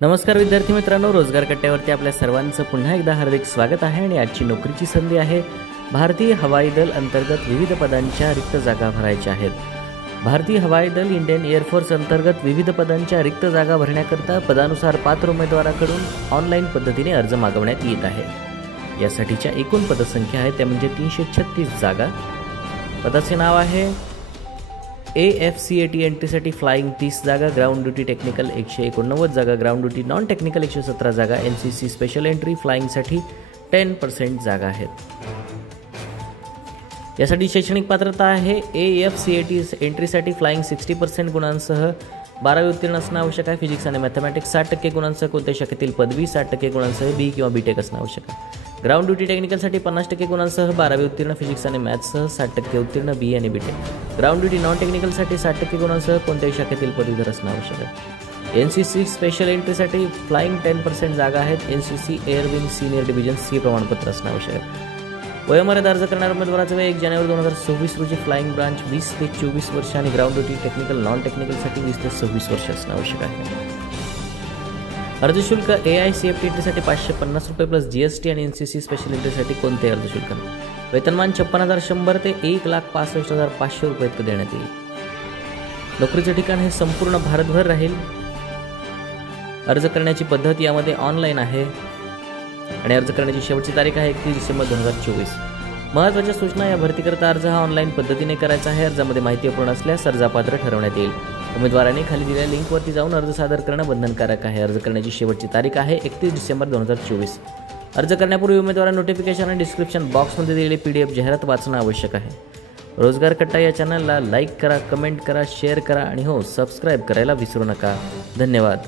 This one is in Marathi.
नमस्कार विद्यार्थी मित्रांनो, रोजगार कट्ट्यावरती आपल्या सर्वांचं पुन्हा एकदा हार्दिक स्वागत आहे। आणि आजची नोकरीची संधी आहे भारतीय हवाई दल अंतर्गत विविध पदांच्या रिक्त जागा भरायच्या आहेत। भारतीय हवाई दल इंडियन एअरफोर्स अंतर्गत विविध पदांच्या रिक्त जागा भरण्याकरता पदानुसार पात्र उमेदवाराकडून ऑनलाईन पद्धतीने अर्ज मागवण्यात येत आहे। यासाठीच्या एकूण पदसंख्या आहे त्या म्हणजे 336 जागा। पदाचे नाव आहे AFCAT एंट्रीसाठी फ्लाइंग 30 जागा, ग्राउंड ड्यूटी टेक्निकल 189 जागा, ग्राउंड ड्यूटी नॉन टेक्निकल 117 जागा, NCC स्पेशल एंट्री फ्लाइंगसाठी 10% जागा आहेत। यासाठी शैक्षणिक पात्रता आहे AFCAT एंट्रीसाठी फ्लाइंग 60% गुणांसह 12वी उत्तीर्ण असणं आवश्यक आहे। फिजिक्स आणि मॅथमॅटिक्स 60% गुणांसह कोणत्या शाखेतील पदवी, 60% गुणांसह B किंवा BTech असणं आवश्यक आहे। ग्राउंड ड्यूटी टेक्निकलसाठी 50% गुणांसह 12वी उत्तीर्ण, फिजिक्स आणि मॅथ्ससह 60% उत्तीर्ण B आणि BTech। ग्राउंड ड्यूटी नॉन टेक्निकलसाठी 60% गुणांसह कोणत्याही शाखेतील पदवीधर असणं आवश्यक आहे। NCC स्पेशल एंट्रीसाठी फ्लाइंग 10% जागा आहेत। NCC air wing senior division C प्रमाणपत्र असणं आवश्यक आहे। वयोमर्यादा अर्ज करणाऱ्या उमेदवाराचं वय 1 जानेवारी 2024 रोजी फ्लाइंग ब्रांच 20 ते 24 वर्ष आणि ग्राउंड ड्यूटी टेक्निकल नॉन टेक्निकलसाठी 20 ते 26 वर्ष असणं आवश्यक आहे। अर्ज शुल्क AICFT एंट्रीसाठी 550 रुपये प्लस GST आणि NCC स्पेशल एंट्रीसाठी कोणते अर्ज शुल्क नाही। वेतनमान 56,100 ते 1,65,500 रुपये इतकं देण्यात येईल। नोकरीचे ठिकाण हे संपूर्ण भारतभर राहील। अर्ज करण्याची पद्धत यामध्ये ऑनलाईन आहे आणि अर्ज करण्याची शेवटची तारीख आहे 31 डिसेंबर 2024। महत्त्वाच्या सूचना, या भरतीकरता अर्ज हा ऑनलाईन पद्धतीने करायचा आहे। अर्जामध्ये माहिती अपूर्ण असल्यास अर्जापात्र ठरवण्यात येईल। उमेदवारांनी खाली दिलेल्या लिंकवरती जाऊन अर्ज सादर करणं बंधनकारक आहे। अर्ज करण्याची शेवटची तारीख आहे 31 डिसेंबर 2024। अर्ज करण्यापूर्वी उमेदवारांना नोटिफिकेशन आणि डिस्क्रिप्शन बॉक्समध्ये दिलेली PDF जाहिरात वाचणं आवश्यक आहे। रोजगार कट्टा या चॅनलला लाईक करा, कमेंट करा, शेअर करा आणि सबस्क्राईब करायला विसरू नका। धन्यवाद।